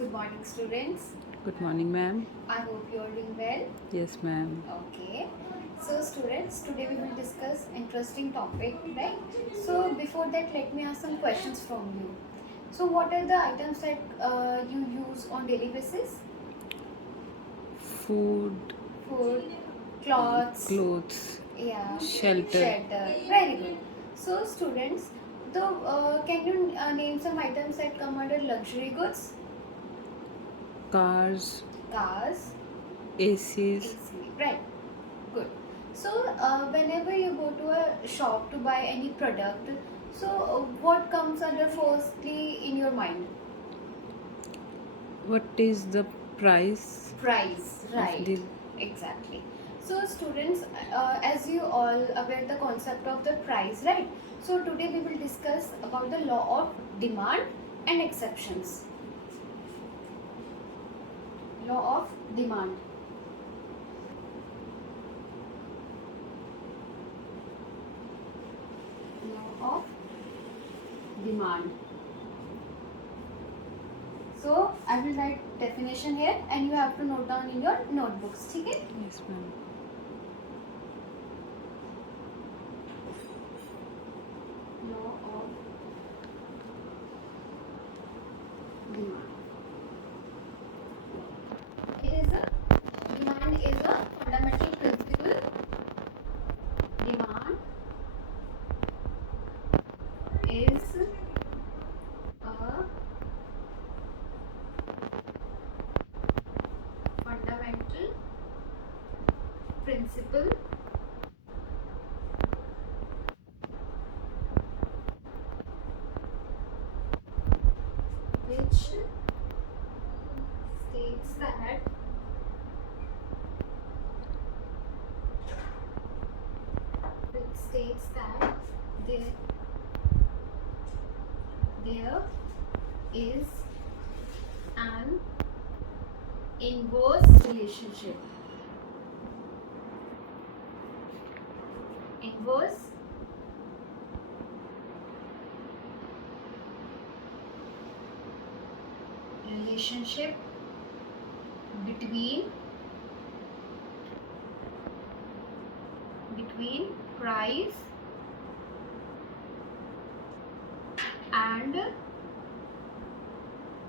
Good morning, students. Good morning, ma'am. I hope you are doing well. Yes, ma'am. Okay. So, students, today we will discuss interesting topic, right? So, before that, let me ask some questions from you. So, what are the items that you use on daily basis? Food, Food, clothes, clothes, yeah, shelter, shelter. Very good. So, students, can you name some items that come under luxury goods? cars, Cars, ACs. AC, right? Good. So, whenever you go to a shop to buy any product, so what comes under firstly in your mind? What is the price Price, of right? the Exactly. So, students, as you all aware the concept of the price, right? So, today we will discuss about the law of demand and exceptions. Law of demand. Law of demand. So I will write definition here and you have to note down in your notebooks. ठीक है? Yes, ma'am. Law of demand. It is a demand is a fundamental principle. Demand is a fundamental principle which states that there there is an inverse relationship. Inverse relationship between price and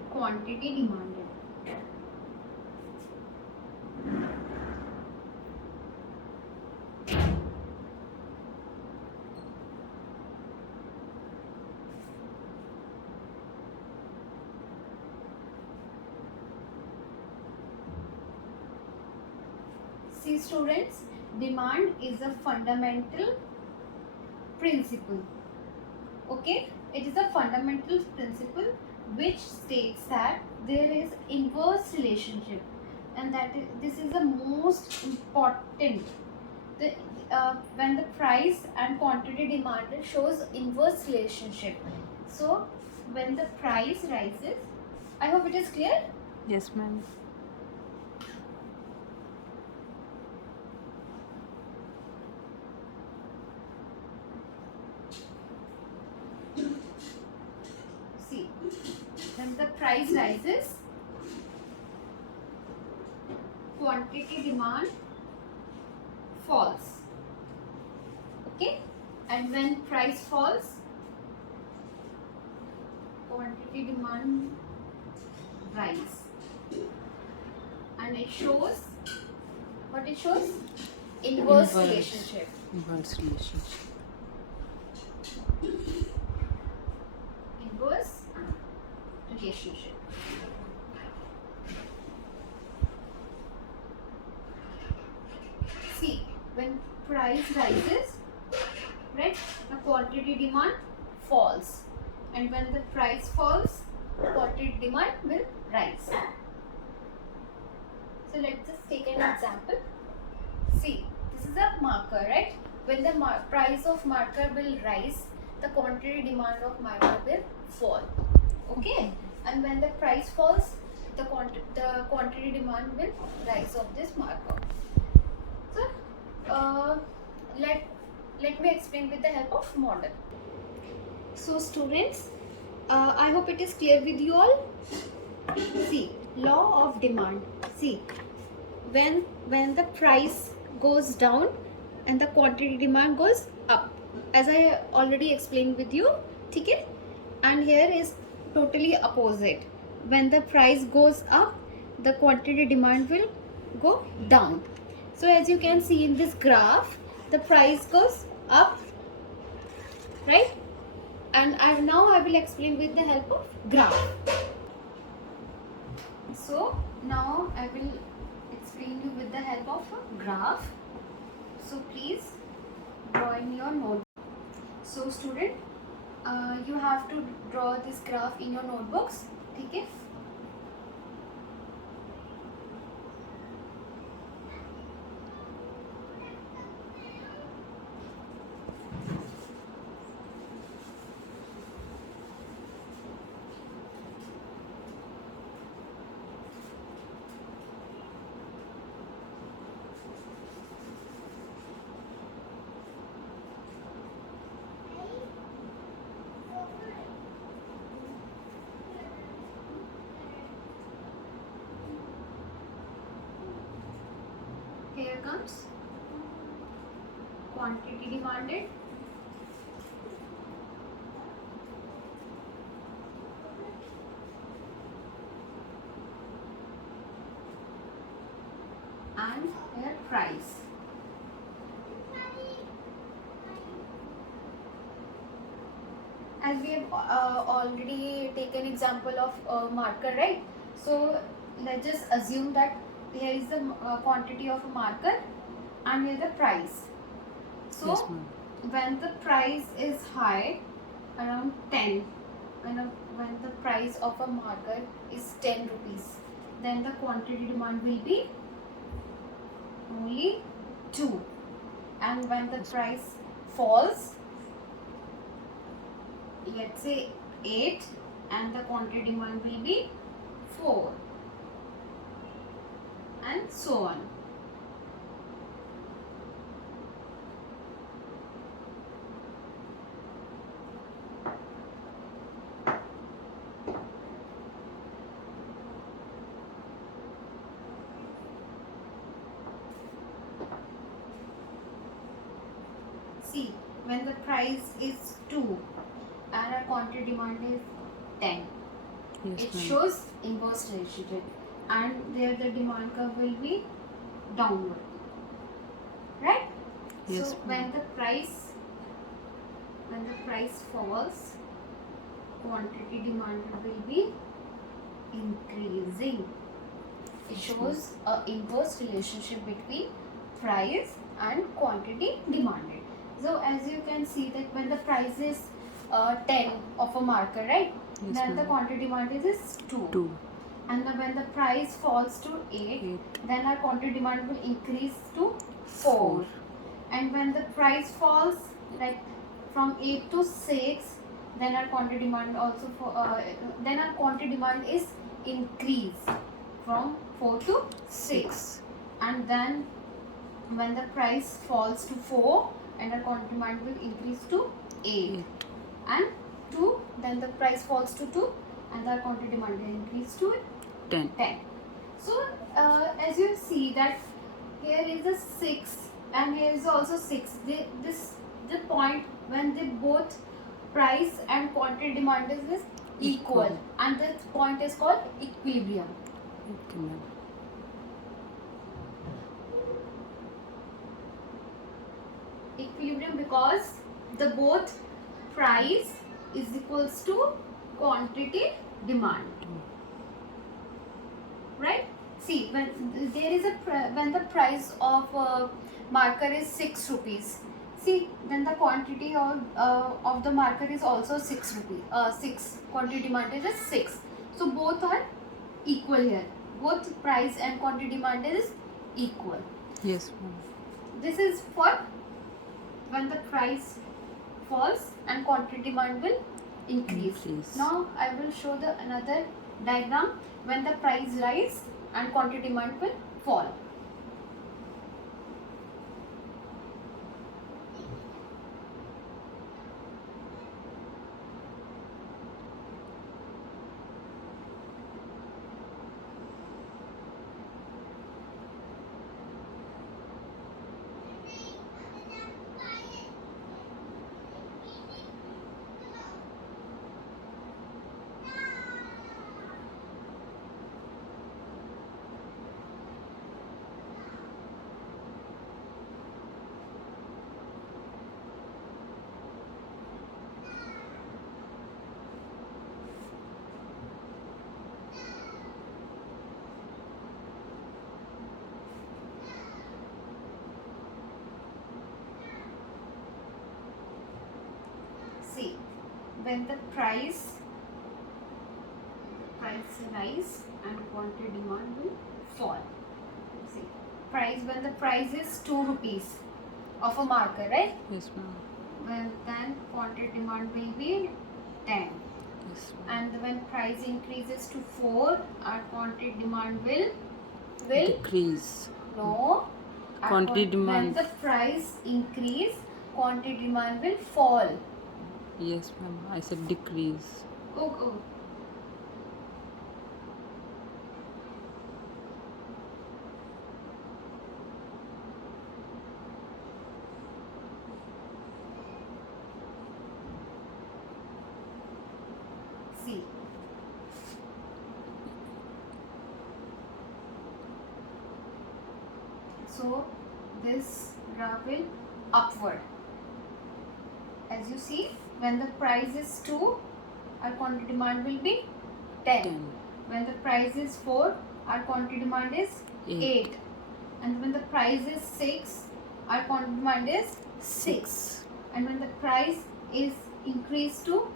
quantity demanded. See students, demand is a fundamental principle. Okay, it is a fundamental principle which states that there is inverse relationship, and this is the most important. The when the price and quantity demanded shows inverse relationship. So when the price rises, I hope it is clear. Yes, ma'am. See, when the price rises, quantity demand falls. Okay, and when price falls, quantity demand rise, and it shows what it shows, inverse relationship. Inverse relationship. Inverse relationship. See, when price rises, right, the quantity demand falls, and when the price falls, quantity demand will rise. So let's just take an example. See, this is a marker, right? When the price of marker will rise, the quantity demand of marker will fall. Okay, and when the price falls, the quantity demand will rise of this marker. So, uh, let me explain with the help of model. So, students, I hope it is clear with you all. See, law of demand. See, when the price goes down and the quantity demand goes up, as I already explained with you, ठीक है? And here is totally opposite. When the price goes up, the quantity demand will go down. So as you can see in this graph, the price goes up, right? And now I will explain with the help of graph. So now I will explain you with the help of a graph. So please draw in your notebook. So student, you have to draw this graph in your notebooks. ठीक है? Here comes quantity demanded, and here price. As we have already taken example of marker, right? So let's just assume that here is the quantity of a marker and here the price. So Yes, ma'am. when the price is high, around 10, when the price of a marker is 10 rupees, then the quantity demand will be only 2. And when the price falls, let's say 8, and the quantity demand will be 4, and so on. See, when the price is 2 and our quantity demand is 10, Yes, it ma'am. shows inverse relationship, and there the demand curve will be downward, right? Yes, So ma'am. when the price falls, quantity demand will be increasing. It shows a inverse relationship between price and quantity demanded. So as you can see that when the price is 10 of a marker, right? Yes, Then the ma'am. quantity demanded is 2. 2. And when the price falls to 8, 8. then our quantity demand will increase to 4. 4. And when the price falls like from 8 to 6, then our quantity demand also then our quantity demand is increased from 4 to 6. And then when the price falls to 4, and our quantity demand will increase to 8. 8. And 2, then the price falls to 2, and our quantity demand will increase to 10. 10. So as you see that here is a 6 and here is also 6. The point when they both price and quantity demand is equal, Equal. and this point is called equilibrium. Okay, ma'am. Equilibrium because the both price is equals to quantity demand, right? See, when there is when the price of marker is 6 rupees, see, then the quantity of the marker is also 6 rupees. 6 quantity demand is 6. So both are equal here. Both price and quantity demand is equal. Yes, ma'am. This is for when the price falls and quantity demand will increase. Increase. Now I will show the another diagram when the price rise and quantity demand will fall. when the price rise and quantity demand will fall. See, when the price is 2 rupees of a marker, right? Yes, ma'am. Well, then quantity demand will be 10. Yes, ma'am. And when price increases to 4, our quantity demand will Decrease. no. Quantity demand. When the price increase, quantity demand will fall. Yes, ma'am. I said decrease. Oh. See. So this graph will upward. As you see, when the price is 2, our quantity demand will be 10. 10. When the price is 4, our quantity demand is 8. And when the price is 6, our quantity demand is 6. And when the price is increased to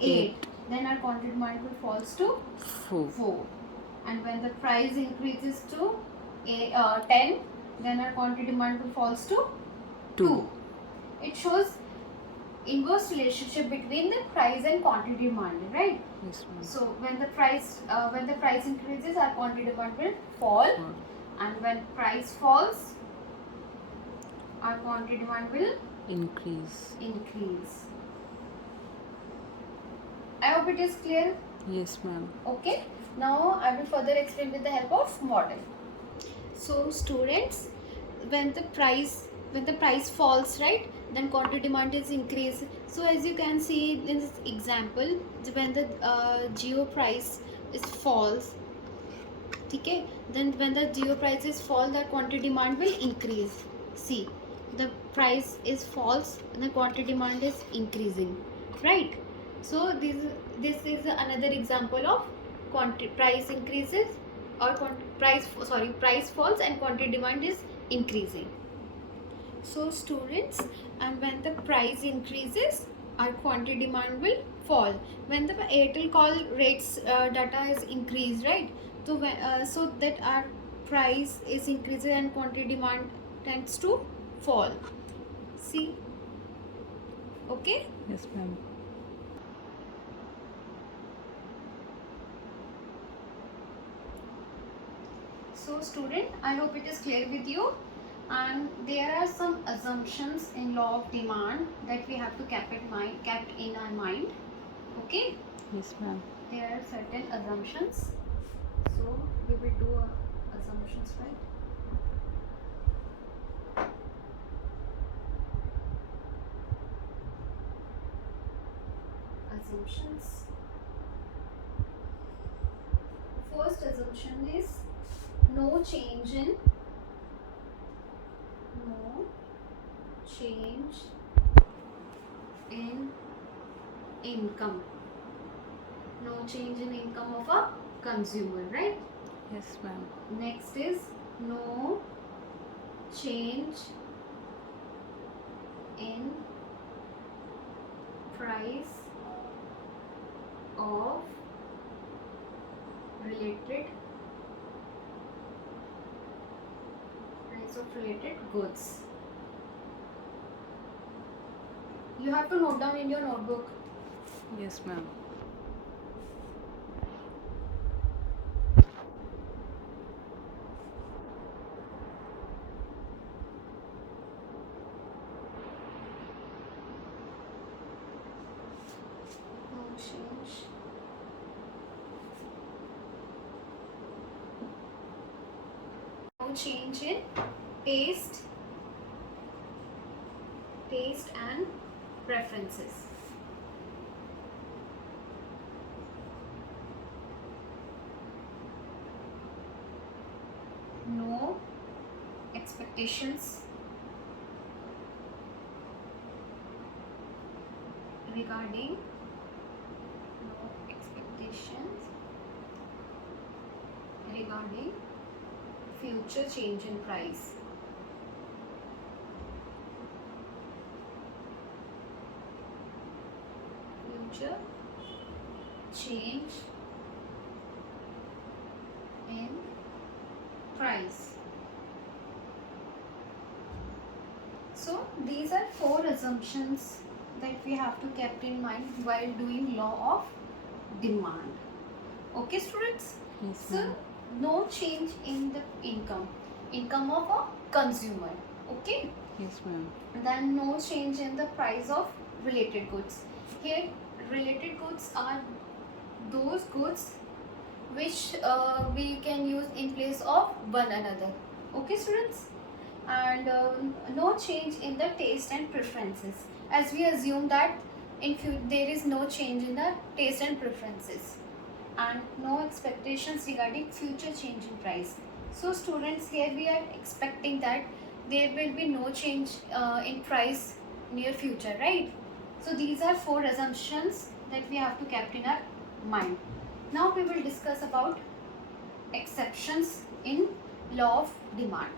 8, then our quantity demand will falls to 4. And when the price increases to 10, then our quantity demand will falls to 2. It shows inverse relationship between the price and quantity demand, right? Yes, ma'am. So when the price increases, our quantity demand will fall, and when price falls, our quantity demand will increase. I hope it is clear. Yes, ma'am. Okay. Now I will further explain with the help of model. So students, when the price falls, right, then quantity demand is increased. So as you can see in this example, when the Jio price is falls, okay, then when the Jio prices fall, the quantity demand will increase. See, the price is falls and the quantity demand is increasing, right? So this is another example of price increases or price falls and quantity demand is increasing. So students, and when the price increases, our quantity demand will fall. When the Airtel call rates data has increased, right? So so that our price is increasing and quantity demand tends to fall. See? Okay? Yes, ma'am. So student, I hope it is clear with you, and there are some assumptions in law of demand that we have to kept in our mind. Okay? Yes, ma'am. There are certain assumptions, so we will do assumptions, right? Assumptions. First assumption is no change in income. No change in income of a consumer, right? Yes, ma'am. Next is no change in price of related goods. You have to note down in your notebook. Yes, ma'am. No change in taste and preferences. No expectations regarding future change in price. Future price. So these are 4 assumptions that we have to keep in mind while doing law of demand. Okay, students? Yes, So ma'am. no change in the income of a consumer. Okay. Yes, ma'am. Then no change in the price of related goods. Here related goods are those goods which we can use in place of one another. Okay, students? And no change in the taste and preferences, as we assume that there is no change in the taste and preferences, and no expectations regarding future change in price. So students, here we are expecting that there will be no change in price near future, right? So these are 4 assumptions that we have to keep in our mind. Now we will discuss about exceptions in law of demand.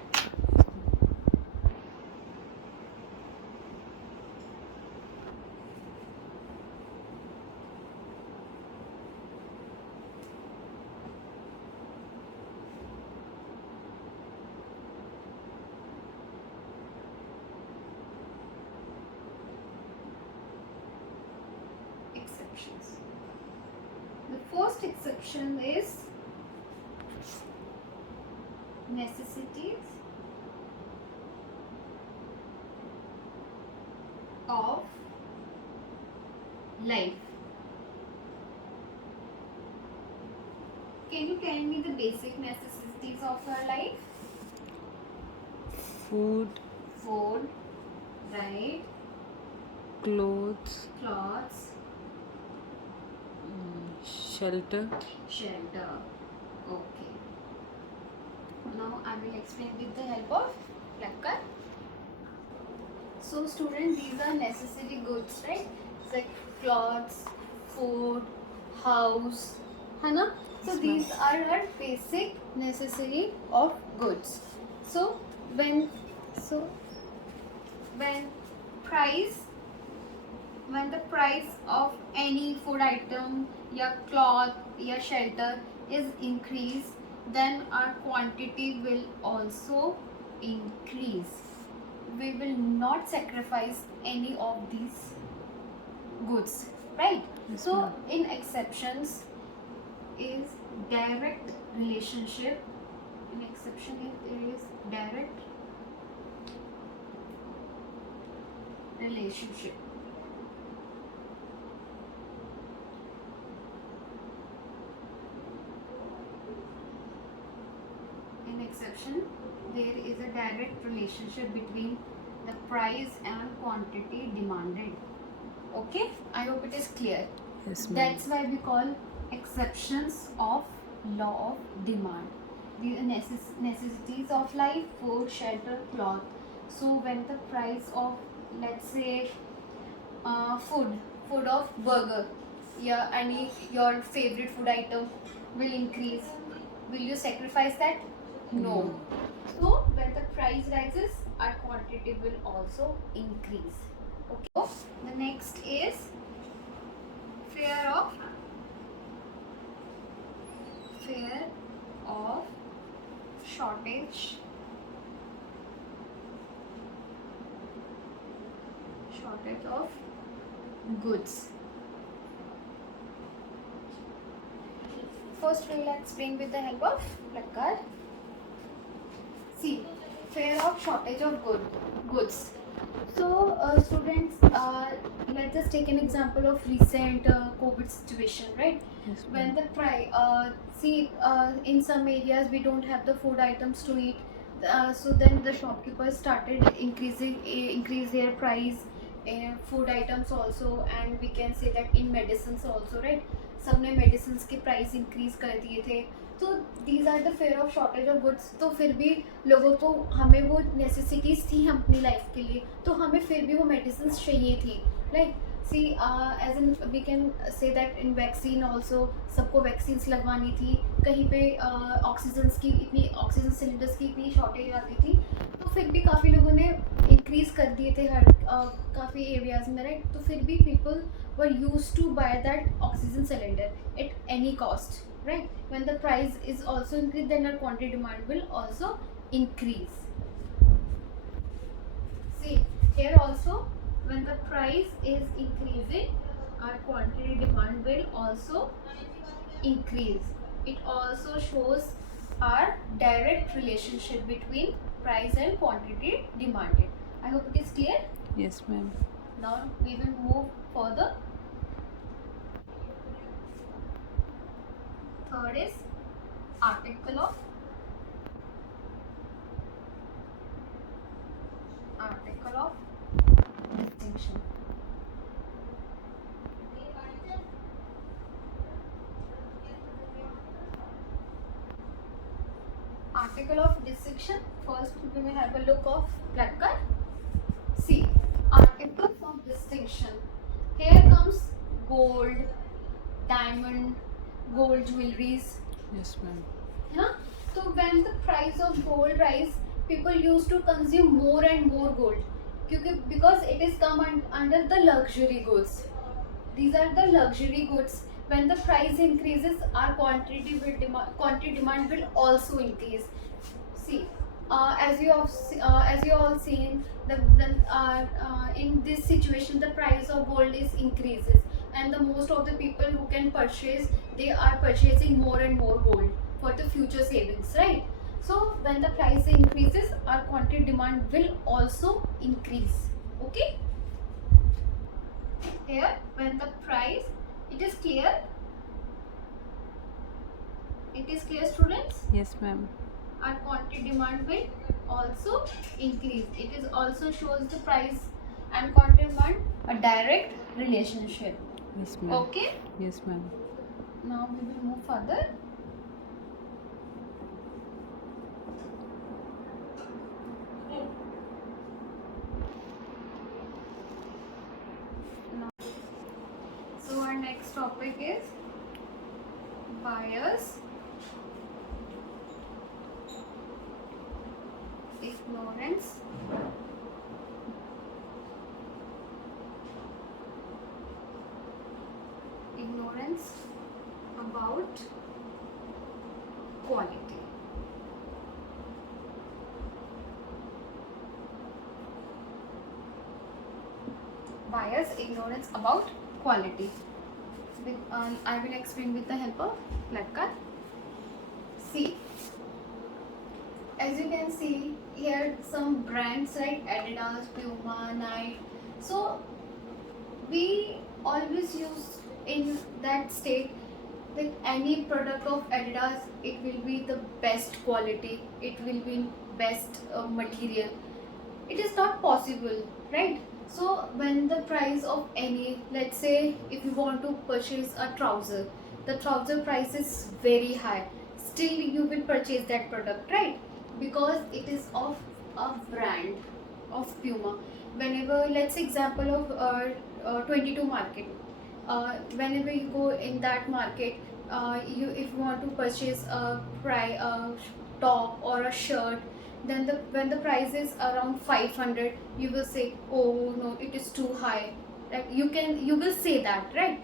Exceptions. The first exception is necessities of life. Can you tell me the basic necessities of your life? Food, Food, right? clothes, Clothes, shelter. shelter. Okay. Now I will explain with the help of placard. So students, these are necessary goods, right? It's like clothes, food, house, है ना? So Yes, these are our basic necessary of goods. So when the price of any food item या cloth या shelter is increased, then our quantity will also increase. We will not sacrifice any of these goods, right? Yes, So ma'am. in exceptions is direct relationship. In exception is direct relationship. In exception, there is a direct relationship between the price and quantity demanded. Okay, I hope it is clear. Yes, ma'am. That's why we call exceptions of law of demand. The necessities of life: food, shelter, cloth. So when the price of, let's say, food of burger, yeah, any your favorite food item will increase, will you sacrifice that? No. So when the price rises, our quantity will also increase. Okay. So the next is fear of shortage of goods. First we will explain with the help of placard. See, fear of shortage of goods. So students, let's just take an example of recent COVID situation, right? Yes, When ma'am. the price, in some areas we don't have the food items to eat, so then the shopkeepers started increase their price in food items also, and we can say that in medicines also, right? सबने medicines के price increase कर दिए थे. तो these are the fear of shortage of goods. तो फिर भी लोगों को, हमें वो necessities थी हम अपनी life के लिए, तो हमें फिर भी वो medicines चाहिए थी, right? See, as in we can say that in vaccine also, सबको vaccines लगवानी थी, कहीं पे ऑक्सीजन सिलेंडर्स की इतनी शॉर्टेज आती थी, तो फिर भी काफ़ी लोगों ने इंक्रीज कर दिए थे हर काफ़ी एरियाज में, राइट? तो फिर भी people were used to buy that oxygen cylinder at any cost, right? When the price is also increased, then our quantity demand will also increase. See, here also, when the price is increasing, our quantity demand will also increase. It also shows our direct relationship between price and quantity demanded. I hope it is clear. Yes, ma'am. Now we will move further. Third is article of distinction. Article of distinction. First, we will have a look of placard. See, article of distinction. Here comes gold, diamond, gold jewelries. Yes, ma'am. Huh? So when the price of gold rise, people used to consume more and more gold, because it is come under the luxury goods. These are the luxury goods. When the price increases, our quantity demand will also increase. See, as you all seen, in this situation, the price of gold is increases, and the most of the people who can purchase, they are purchasing more and more gold for the future savings, right? So when the price increases, our quantity demand will also increase. Okay. Here, when the price, it is clear. It is clear, students. Yes, ma'am. Our quantity demand will also increase. It is also shows the price and quantity demand a direct relationship. Yes, ma'am. Okay. Yes, ma'am. Now we will move further. Now, so our next topic is bias, ignorance, about quality. Bias, ignorance about quality. I will explain with the help of placard. See, as you can see here, some brands like Adidas, Puma, Nike. So we always use in that state that any product of Adidas, it will be the best quality, it will be best material. It is not possible, right? So when the price of any, let's say if you want to purchase a trouser, the trouser price is very high, still you will purchase that product, right? Because it is of a brand of Puma. Whenever, let's say example of 22 market, whenever you go in that market, you if you want to purchase a top or a shirt, then when the price is around 500, you will say, oh no, it is too high. Like you will say that, right?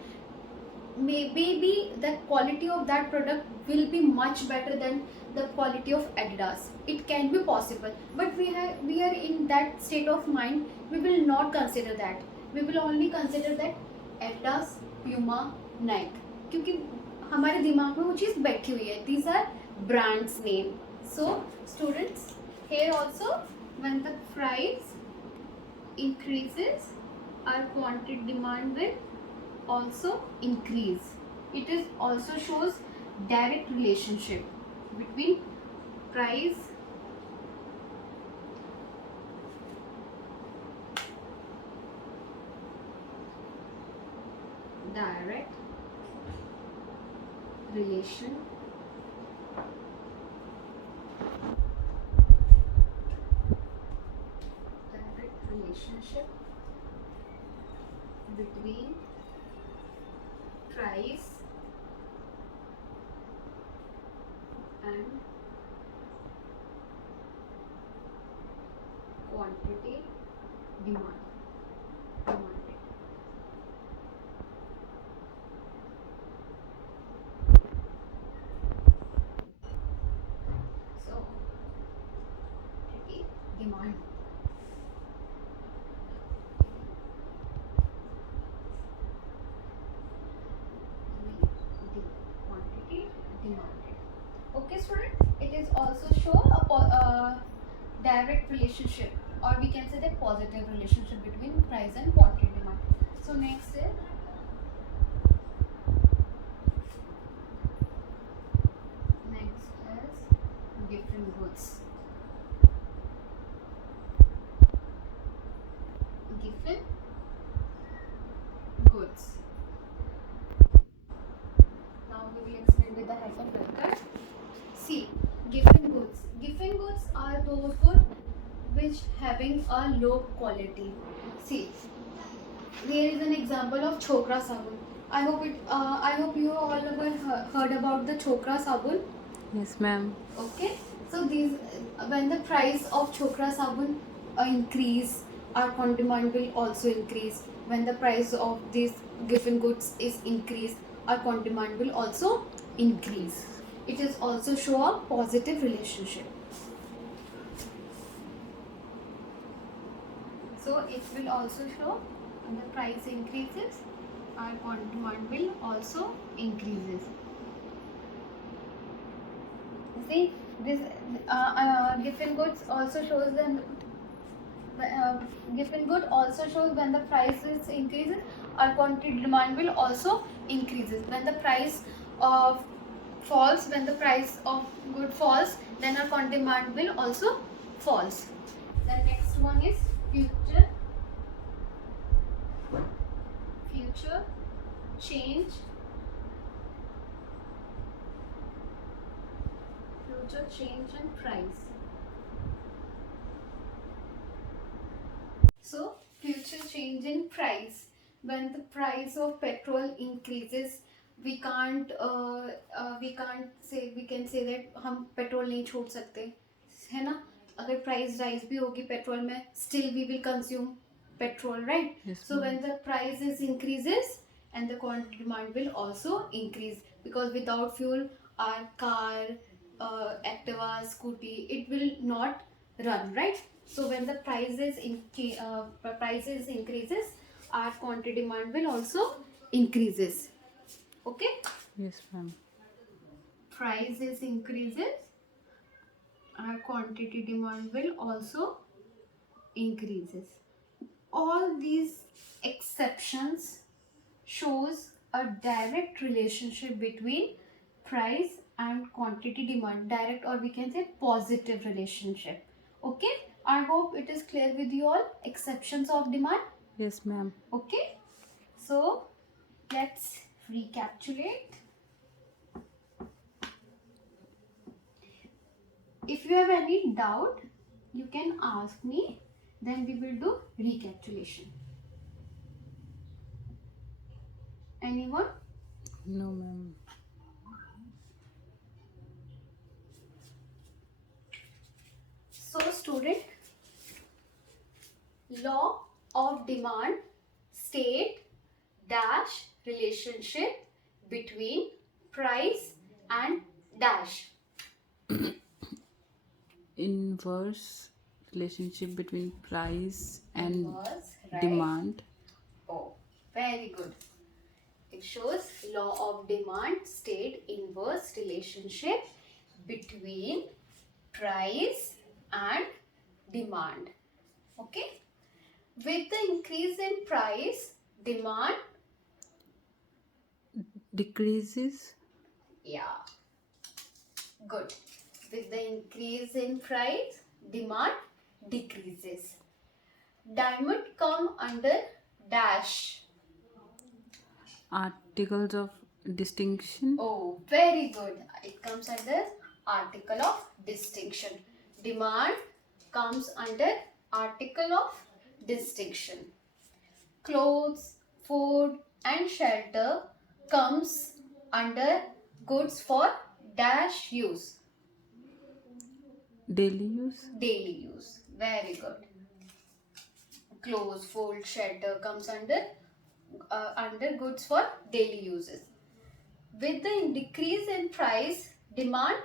Maybe the quality of that product will be much better than the quality of Adidas. It can be possible, but we are in that state of mind, we will not consider that. We will only consider that Adidas, Puma, Nike, क्योंकि हमारे दिमाग में वो चीज़ बैठी हुई है. These are brands name. So students, here also, when the price increases, our quantity demand will also increase. It is also shows direct relationship between price direct relation relationship between price and quantity demanded. demand. Quantity demanded. Okay, student. It is also show a direct relationship, or we can say the positive relationship between price and quantity demand. So next is different goods. Given goods. Now we will explain with the help of record. See, given goods. Given goods are those goods which having a low quality. See, here is an example of Chokra Sabun. I hope you all have heard about the Chokra Sabun. Yes, ma'am. Okay, so these when the price of Chokra Sabun increase, our demand will also increase. When the price of these given goods is increased, our demand will also increase. It is also show a positive relationship. So it will also show when the price increases, our demand will also increases. See, this given goods also shows given good also shows when the prices increases, our quantity demand will also increases. When the price of falls, when the price of good falls, then our quantity demand will also falls. The next one is future change. Future change in price. So future change in price. When the price of petrol increases, we can say that हम petrol नहीं छोड़ सकते, है ना? अगर price rise भी होगी petrol में, still we will consume petrol, right? Yes, So ma'am. when the prices increases, and the quantity demand will also increase, because without fuel our car, Activa, scooty, it will not run, right? So when the prices increases, our quantity demand will also increases. Okay, Yes, ma'am. prices increases, our quantity demand will also increases. All these exceptions shows a direct relationship between price and quantity demand, direct, or we can say positive relationship. Okay, I hope it is clear with you all exceptions of demand. Yes, ma'am. Okay, so let's recapitulate. If you have any doubt, you can ask me, then we will do recapitulation. Anyone? No, ma'am. So student, law of demand state dash relationship between price and dash. Inverse relationship between price and Inverse, right? demand. Oh, very good. It shows law of demand state inverse relationship between price and demand. Okay. With the increase in price, demand, Decreases. yeah, good. With the increase in price, demand decreases. Diamond come under dash. Articles of distinction. Oh, very good. It comes under article of distinction. Demand comes under article of distinction. Clothes, food and shelter comes under goods for dash use. Daily use. Daily use. Very good. Clothes, food, shelter comes under goods for daily uses. With the decrease in price, demand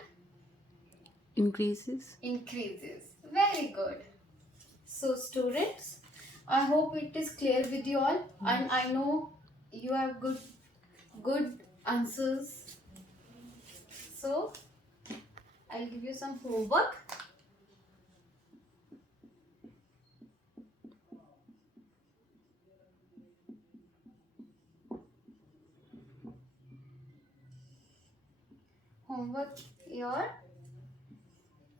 Increases. increases. Very good. So students, I hope it is clear with you all, and I know you have good answers. So I'll give you some homework. Homework here.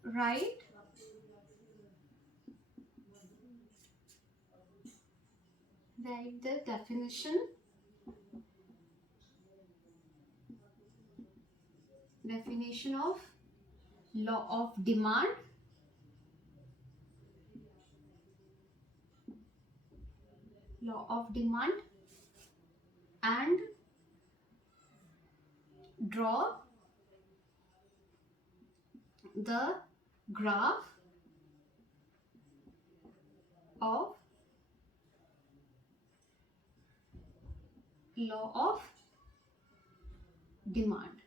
Write the definition of law of demand, and draw the graph of law of demand.